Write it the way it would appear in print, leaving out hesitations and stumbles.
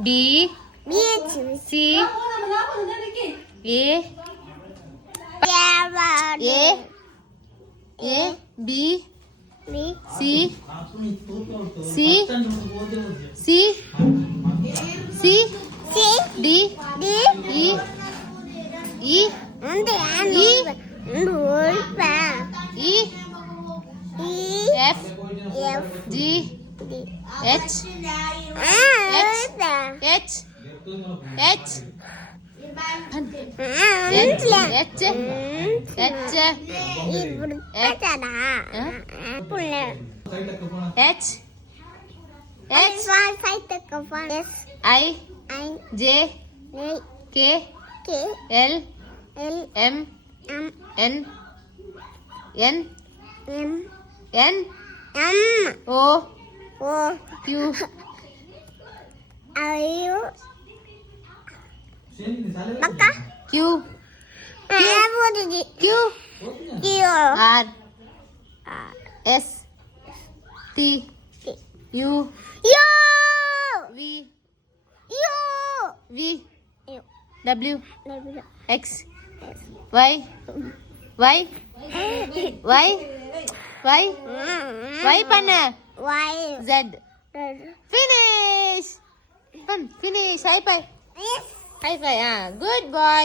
B C A B C C C C D E E E F G H H I J K L M N O Q Q R S T U V W X Y பண்ணு Z finish high five good boy